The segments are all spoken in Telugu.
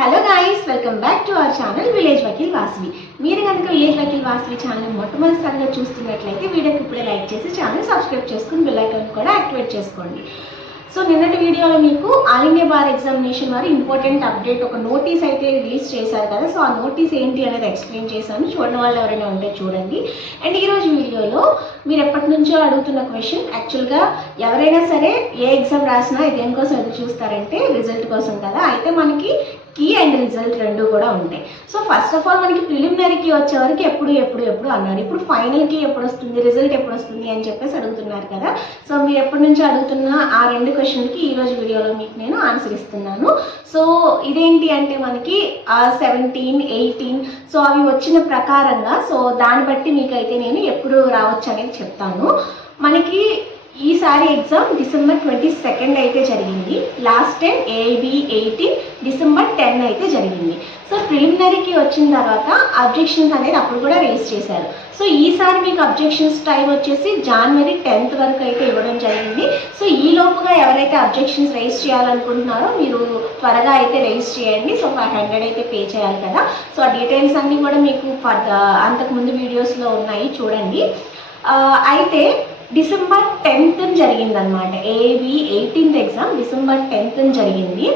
Hello guys, welcome back to our channel village Vakil Vasavi. మీరు కనుక విలేజ్ వకీల్ వాసవి ఛానల్ మొట్టమొదటిసారిగా చూస్తున్నట్లయితే వీడియోకి ఇప్పుడే లైక్ చేసి ఛానల్ సబ్స్క్రైబ్ చేసుకుని బెల్ ఐకాన్ కూడా యాక్టివేట్ చేసుకోండి. సో నిన్నటి వీడియోలో మీకు ఆల్ ఇండియా బార్ ఎగ్జామినేషన్ వారు ఇంపార్టెంట్ అప్డేట్ ఒక నోటీస్ అయితే రిలీజ్ చేశారు కదా. సో ఆ నోటీస్ ఏంటి అనేది ఎక్స్ప్లెయిన్ చేశాను. చూడని వాళ్ళు ఎవరైనా ఉంటే చూడండి. అండ్ ఈరోజు వీడియోలో మీరు ఎప్పటి నుంచో అడుగుతున్న క్వశ్చన్, యాక్చువల్గా ఎవరైనా సరే ఏ ఎగ్జామ్ రాసినా దేనికోసం ఎదురు చూస్తారంటే రిజల్ట్ కోసం కదా. అయితే మనకి కీ అండ్ రిజల్ట్ రెండు కూడా ఉంటాయి. సో ఫస్ట్ ఆఫ్ ఆల్ మనకి ప్రిలిమినరీకి వచ్చే వరకు ఎప్పుడు అన్నారు. ఇప్పుడు ఫైనల్కి ఎప్పుడు వస్తుంది, రిజల్ట్ ఎప్పుడు వస్తుంది అని చెప్పేసి అడుగుతున్నారు కదా. సో మీరు ఎప్పటి నుంచి అడుగుతున్న ఆ రెండు క్వశ్చన్కి ఈరోజు వీడియోలో మీకు నేను ఆన్సర్ ఇస్తున్నాను. సో ఇదేంటి అంటే మనకి 17, 18 సో అవి వచ్చిన ప్రకారంగా సో దాన్ని బట్టి మీకైతే నేను ఎప్పుడు రావచ్చు అనేది చెప్తాను. మనకి ఈసారి ఎగ్జామ్ డిసెంబర్ 22 అయితే జరిగింది. లాస్ట్ టైం ఏబీ 18 డిసెంబర్ 10 అయితే జరిగింది. సో ప్రిలిమినరీకి వచ్చిన తర్వాత అబ్జెక్షన్స్ అనేది అప్పుడు కూడా రేస్ చేశారు. సో ఈసారి మీకు అబ్జెక్షన్స్ టైం వచ్చేసి జనవరి 10th వరకు అయితే ఇవ్వడం జరిగింది. సో ఈ లోపుగా ఎవరైతే అబ్జెక్షన్స్ రేస్ చేయాలనుకుంటున్నారో మీరు త్వరగా అయితే రేస్ చేయండి. సో 500 అయితే పే చేయాలి కదా. సో ఆ డీటెయిల్స్ అన్నీ కూడా మీకు అంతకుముందు వీడియోస్లో ఉన్నాయి, చూడండి. అయితే డిసెంబర్ 10th జరిగిందనమాట. AB 18th exam December 10th జరిగింది.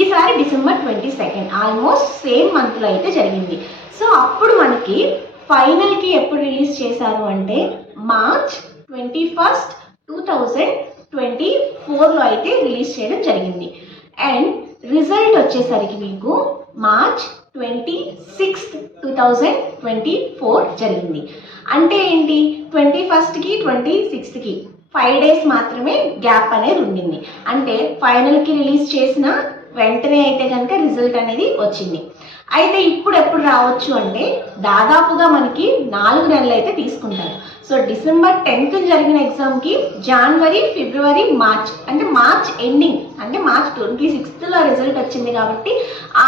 ఈసారి డిసెంబర్ 22 ఆల్మోస్ట్ సేమ్ మంత్లో అయితే జరిగింది. సో అప్పుడు మనకి ఫైనల్కి ఎప్పుడు రిలీజ్ చేశారు అంటే మార్చ్ 21, 2024లో అయితే రిలీజ్ చేయడం జరిగింది. అండ్ రిజల్ట్ వచ్చేసరికి మీకు మార్చ్ 26, 2024 జరిగింది. అంటే ఏంటి, 21కి 26కి 5 days మాత్రమే గ్యాప్ అనేది ఉండింది. అంటే ఫైనల్కి రిలీజ్ చేసిన వెంటనే అయితే కనుక రిజల్ట్ అనేది వచ్చింది. అయితే ఇప్పుడు ఎప్పుడు రావచ్చు అంటే దాదాపుగా మనకి 4 నెలలు అయితే తీసుకుంటారు. సో డిసెంబర్ 10th జరిగిన ఎగ్జామ్కి జనవరి, ఫిబ్రవరి, మార్చ్ అంటే మార్చ్ ఎండింగ్ అంటే మార్చ్ 26th రిజల్ట్ వచ్చింది కాబట్టి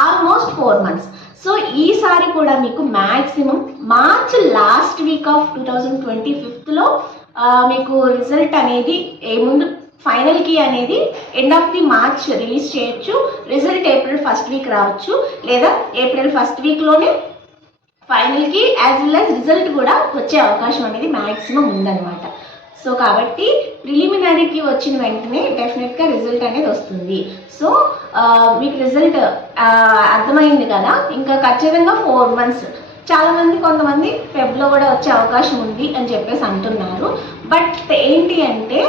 ఆల్మోస్ట్ 4 months. సో ఈసారి కూడా మీకు maximum March last week of 2025లో మీకు రిజల్ట్ అనేది ఏముందు ఫైనల్కి అనేది end of the March release చేయొచ్చు. రిజల్ట్ ఏప్రిల్ 1st week రావచ్చు, లేదా ఏప్రిల్ 1st weekలోనే ఫైనల్కి యాజ్ వెల్ యాజ్ రిజల్ట్ కూడా వచ్చే అవకాశం అనేది మ్యాక్సిమం ఉందన్నమాట. సో కాబట్టి ప్రిలిమినరీకి వచ్చిన వెంటనే డెఫినెట్గా రిజల్ట్ అనేది వస్తుంది. సో మీకు రిజల్ట్ అర్థమైంది కదా. ఇంకా ఖచ్చితంగా 4 months. చాలామంది కొంతమంది ఫెబ్లో కూడా వచ్చే అవకాశం ఉంది అని చెప్పేసి అంటున్నారు. బట్ ఏంటి అంటే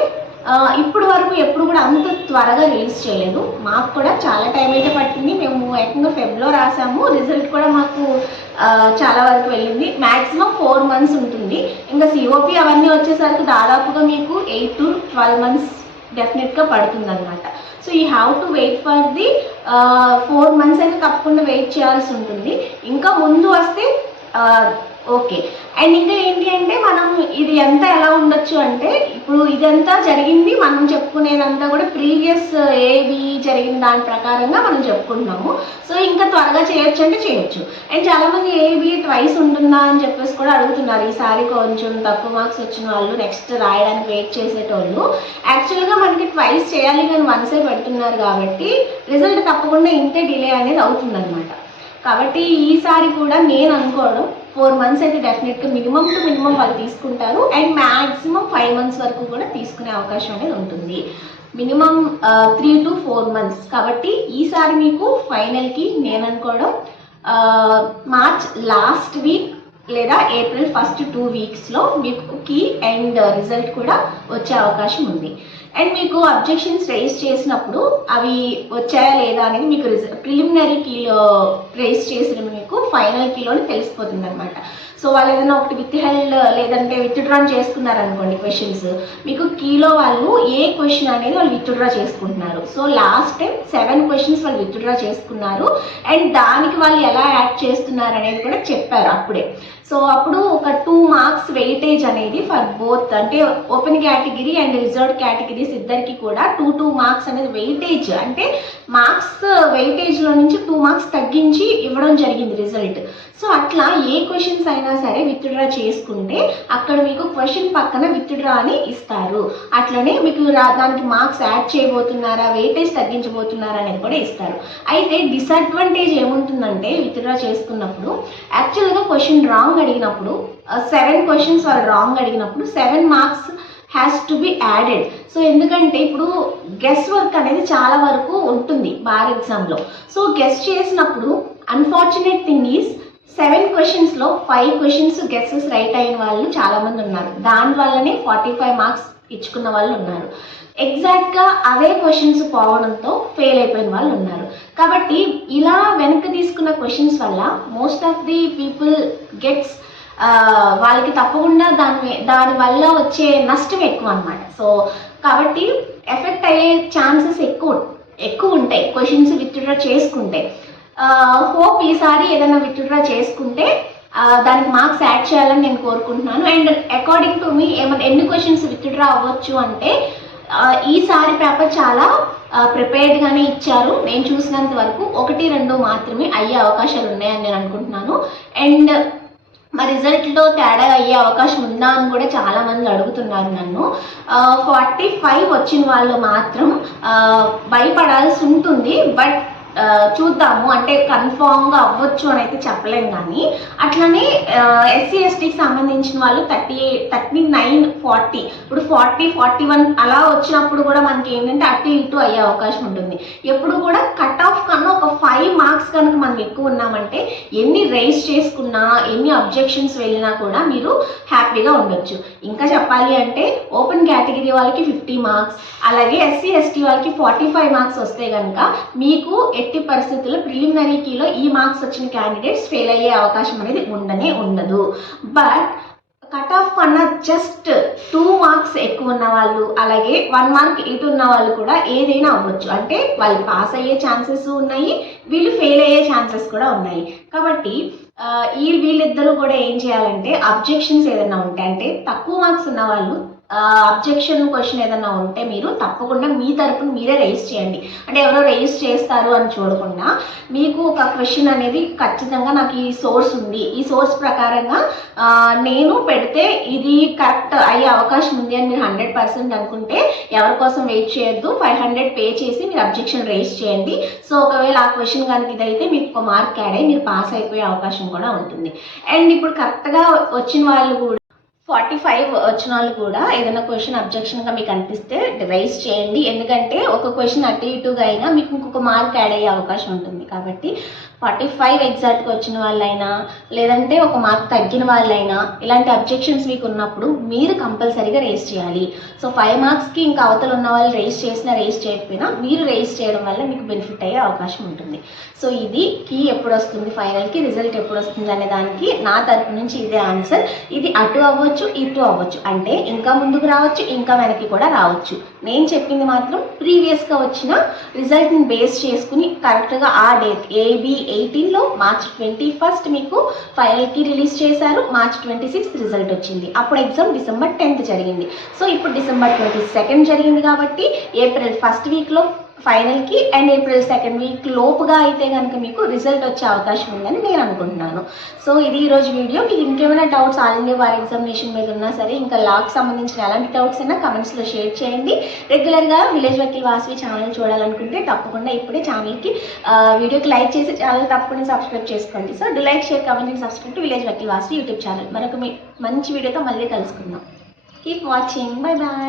ఇప్పుడు వరకు ఎప్పుడు కూడా అంత త్వరగా రిలీజ్ చేయలేదు. మాకు కూడా చాలా టైం అయితే పట్టింది. మేము ఏకంగా ఫెబ్లో రాసాము. రిజల్ట్ కూడా మాకు చాలా వరకు వెళ్ళింది. మ్యాక్సిమం 4 months ఉంటుంది. ఇంకా సిఓపి అవన్నీ వచ్చేసరికి దాదాపుగా మీకు 8 to 12 months డెఫినెట్గా పడుతుంది అనమాట. So you have to wait for the 4 months అయితే తప్పకుండా వెయిట్ చేయాల్సి ఉంటుంది. ఇంకా ముందు వస్తే ఓకే. అండ్ ఇంకా ఏంటి అంటే మనం ఇది ఎంత ఎలా ఉండొచ్చు అంటే ఇప్పుడు ఇదంతా జరిగింది, మనం చెప్పుకునేదంతా కూడా ప్రీవియస్ ఏవి జరిగిన దాని ప్రకారంగా మనం చెప్పుకుంటున్నాము. సో ఇంకా త్వరగా చేయొచ్చు అంటే చేయొచ్చు. అండ్ చాలామంది ఏబి ట్వైస్ ఉంటుందా అని చెప్పేసి కూడా అడుగుతున్నారు. ఈసారి కొంచెం తక్కువ మార్క్స్ వచ్చిన వాళ్ళు నెక్స్ట్ రాయడానికి వెయిట్ చేసేటోళ్ళు యాక్చువల్గా మనకి ట్వైస్ చేయాలి కానీ వన్సే పెడుతున్నారు కాబట్టి రిజల్ట్ తప్పకుండా ఇంతే డిలే అనేది అవుతుందన్నమాట. కాబట్టి ఈసారి కూడా నేను అనుకోవడం 4 months అయితే డెఫినెట్గా మినిమం టు మినిమం వాళ్ళు తీసుకుంటారు. అండ్ మ్యాక్సిమం 5 months వరకు కూడా తీసుకునే అవకాశం అనేది ఉంటుంది. Minimum 3 to 4 months. కాబట్టి ఈసారి మీకు ఫైనల్కి నేను అనుకోవడం మార్చ్ లాస్ట్ వీక్ లేదా ఏప్రిల్ 1st 2 weeksలో మీకు కీ అండ్ రిజల్ట్ కూడా వచ్చే అవకాశం ఉంది. అండ్ మీకు అబ్జెక్షన్స్ రేస్ చేసినప్పుడు అవి వచ్చాయా లేదా అనేది మీకు ప్రిలిమినరీ కీలో రేస్ చేసిన మీకు ఫైనల్ కీలోనే తెలిసిపోతుంది అనమాట. సో వాళ్ళు ఏదైనా ఒకటి విత్హెల్డ్ లేదంటే విత్డ్రా చేసుకున్నారనుకోండి క్వశ్చన్స్, మీకు కీలో వాళ్ళు ఏ క్వశ్చన్ అనేది వాళ్ళు విత్డ్రా చేసుకుంటున్నారు. సో లాస్ట్ టైం 7 questions వాళ్ళు విత్డ్రా చేసుకున్నారు. అండ్ దానికి వాళ్ళు ఎలా యాడ్ చేస్తున్నారు అనేది కూడా చెప్పారు అప్పుడే. సో అప్పుడు ఒక 2 మార్క్స్ వెయిటేజ్ అనేది ఫర్ బోత్, అంటే open category and reserved categories ఇద్దరికి కూడా 2 మార్క్స్ అనేది వెయిటేజ్, అంటే మార్క్స్ వెయిటేజ్లో నుంచి 2 మార్క్స్ తగ్గించి ఇవ్వడం జరిగింది రిజల్ట్. సో అట్లా ఏ క్వశ్చన్స్ అయినా సరే విత్డ్రా చేసుకుంటే అక్కడ మీకు క్వశ్చన్ పక్కన విత్డ్రా అని ఇస్తారు. అట్లనే మీకు దానికి మార్క్స్ యాడ్ చేయబోతున్నారా, వెయిటేజ్ తగ్గించబోతున్నారా అనేది కూడా ఇస్తారు. అయితే డిసడ్వాంటేజ్ ఏముంటుందంటే విత్డ్రా చేసుకున్నప్పుడు యాక్చువల్గా క్వశ్చన్ రాంగ్ అడిగినప్పుడు 7 క్వశ్చన్స్ వాళ్ళు రాంగ్ అడిగినప్పుడు 7 marks has to be added. So ఎందుకంటే ఇప్పుడు గెస్ వర్క్ అనేది చాలా వరకు ఉంటుంది బార్ ఎగ్జామ్లో. సో గెస్ చేసినప్పుడు unfortunate thing is 7 క్వశ్చన్స్లో 5 questions guesses right అయిన వాళ్ళు చాలామంది ఉన్నారు. దానివల్లనే 45 మార్క్స్ ఇచ్చుకున్న వాళ్ళు ఉన్నారు. ఎగ్జాక్ట్గా అవే క్వశ్చన్స్ పోవడంతో ఫెయిల్ అయిపోయిన వాళ్ళు ఉన్నారు. కాబట్టి ఇలా వెనక్కి తీసుకున్న క్వశ్చన్స్ వల్ల most of the people gets వాళ్ళకి తప్పకుండా దానివల్ల వచ్చే నష్టం ఎక్కువ అన్నమాట. సో కాబట్టి ఎఫెక్ట్ అయ్యే ఛాన్సెస్ ఎక్కువ ఉంటాయి క్వశ్చన్స్ విత్డ్రా చేసుకుంటే. హోప్ ఈసారి ఏదైనా విత్డ్రా చేసుకుంటే దానికి మార్క్స్ యాడ్ చేయాలని నేను కోరుకుంటున్నాను. అండ్ అకార్డింగ్ టు మీ ఎన్ని క్వశ్చన్స్ విత్డ్రా అవ్వచ్చు అంటే ఈసారి పేపర్ చాలా ప్రిపేర్డ్గానే ఇచ్చారు. నేను చూసినంత వరకు 1-2 మాత్రమే అయ్యే అవకాశాలు ఉన్నాయని నేను అనుకుంటున్నాను. అండ్ మా రిజల్ట్లో తేడా అయ్యే అవకాశం ఉందా అని కూడా చాలామంది అడుగుతున్నారు నన్ను. 45 వచ్చిన వాళ్ళు మాత్రం భయపడాల్సి ఉంటుంది. బట్ చూద్దాము, అంటే కన్ఫామ్గా అవ్వచ్చు అని అయితే చెప్పలేము. కానీ అట్లనే ఎస్సీ ఎస్టీకి సంబంధించిన వాళ్ళు 39, 40, ఇప్పుడు 40, 41 అలా వచ్చినప్పుడు కూడా మనకి ఏంటంటే అటు ఇటు అయ్యే అవకాశం ఉంటుంది. ఎప్పుడు కూడా కట్ ఆఫ్ కన్నా ఒక 5 మార్క్స్ కనుక మనం ఎక్కువ ఉన్నామంటే ఎన్ని రైజ్ చేసుకున్నా, ఎన్ని అబ్జెక్షన్స్ వెళ్ళినా కూడా మీరు హ్యాపీగా ఉండొచ్చు. ఇంకా చెప్పాలి అంటే ఓపెన్ కేటగిరీ వాళ్ళకి 50 మార్క్స్, అలాగే ఎస్సీ ఎస్టీ వాళ్ళకి 45 మార్క్స్ వస్తే కనుక మీకు ఎట్టి పరిస్థితుల్లో ప్రిలిమినరీలో ఈ మార్క్స్ వచ్చిన క్యాండిడేట్స్ ఫెయిల్ అయ్యే అవకాశం అనేది ఉండదు. బట్ కట్ ఆఫ్ కన్నా జస్ట్ 2 మార్క్స్ ఎక్కువ ఉన్న వాళ్ళు, అలాగే 1 మార్క్ ఇటు ఉన్న వాళ్ళు కూడా ఏదైనా అవ్వచ్చు. అంటే వాళ్ళు పాస్ అయ్యే ఛాన్సెస్ ఉన్నాయి, వీళ్ళు ఫెయిల్ అయ్యే ఛాన్సెస్ కూడా ఉన్నాయి. కాబట్టి వీళ్ళిద్దరూ కూడా ఏం చేయాలంటే అబ్జెక్షన్స్ ఏదైనా ఉంటే, అంటే తక్కువ మార్క్స్ ఉన్న వాళ్ళు అబ్జెక్షన్ క్వశ్చన్ ఏదైనా ఉంటే మీరు తప్పకుండా మీ తరపున మీరే రైజ్ చేయండి. అంటే ఎవరో రైజ్ చేస్తారు అని చూడకుండా మీకు ఒక క్వశ్చన్ అనేది ఖచ్చితంగా నాకు ఈ సోర్స్ ఉంది, ఈ సోర్స్ ప్రకారంగా నేను పెడితే ఇది కరెక్ట్ అయ్యే అవకాశం ఉంది అని మీరు 100% అనుకుంటే ఎవరి కోసం వెయిట్ చేయొద్దు. 500 పే చేసి మీరు అబ్జెక్షన్ రైజ్ చేయండి. సో ఒకవేళ ఆ క్వశ్చన్ కనుక ఇదైతే మీకు ఒక మార్క్ యాడ్ అయ్యి మీరు పాస్ అయిపోయే అవకాశం కూడా ఉంటుంది. అండ్ ఇప్పుడు కరెక్ట్గా వచ్చిన వాళ్ళు కూడా 45 వచ్చిన వాళ్ళు కూడా ఏదైనా క్వశ్చన్ అబ్జెక్షన్గా మీకు అనిపిస్తే రైజ్ చేయండి. ఎందుకంటే ఒక క్వశ్చన్ అటు ఇటుగా అయినా మీకు ఇంకొక మార్క్ యాడ్ అయ్యే అవకాశం ఉంటుంది. కాబట్టి 45 ఎగ్జాక్ట్గా వచ్చిన వాళ్ళైనా, లేదంటే ఒక మార్క్ తగ్గిన వాళ్ళైనా, ఇలాంటి అబ్జెక్షన్స్ మీకు ఉన్నప్పుడు మీరు కంపల్సరీగా రైజ్ చేయాలి. సో 5 మార్క్స్కి ఇంకా అవతల ఉన్న వాళ్ళు రైజ్ చేసినా రైజ్ చేయకపోయినా మీరు రైజ్ చేయడం వల్ల మీకు బెనిఫిట్ అయ్యే అవకాశం ఉంటుంది. సో ఇది కీ ఎప్పుడు వస్తుంది, ఫైనల్కి రిజల్ట్ ఎప్పుడు వస్తుంది అనే దానికి నా తరపు నుంచి ఇదే ఆన్సర్. ఇది అటు అవ్వచ్చు, ఇటు అవ్వచ్చు, అంటే ఇంకా ముందుకు రావచ్చు, ఇంకా వెనక్కి కూడా రావచ్చు. నేను చెప్పింది మాత్రం ప్రీవియస్గా వచ్చిన రిజల్ట్ని బేస్ చేసుకుని కరెక్ట్గా ఆ డేట్ AB 18లో March 21 మీకు ఫైనల్కి రిలీజ్ చేశారు. March 26 రిజల్ట్ వచ్చింది. అప్పుడు ఎగ్జామ్ December 10 జరిగింది. సో ఇప్పుడు December 22 జరిగింది కాబట్టి April 1st వీక్లో ఫైనల్కి అండ్ April 2nd వీక్ లోపుగా అయితే కనుక మీకు రిజల్ట్ వచ్చే అవకాశం ఉందని నేను అనుకుంటున్నాను. సో ఇది ఈరోజు వీడియో. మీకు ఇంకేమైనా doubts all India bar examination మీద ఉన్నా సరే, ఇంకా లాకి సంబంధించిన ఎలాంటి డౌట్స్ అయినా కమెంట్స్లో షేర్ చేయండి. రెగ్యులర్గా విలేజ్ వకీల్ వాసవి ఛానల్ చూడాలనుకుంటే తప్పకుండా ఇప్పుడే ఛానల్కి వీడియోకి లైక్ చేసి ఛానల్ తప్పకుండా సబ్స్క్రైబ్ చేసుకోండి. So do like, share, comment and subscribe to village Vakil Vasavi YouTube channel. మరొక మంచి వీడియోతో మళ్ళీ కలుసుకుందాం. Keep watching. Bye bye.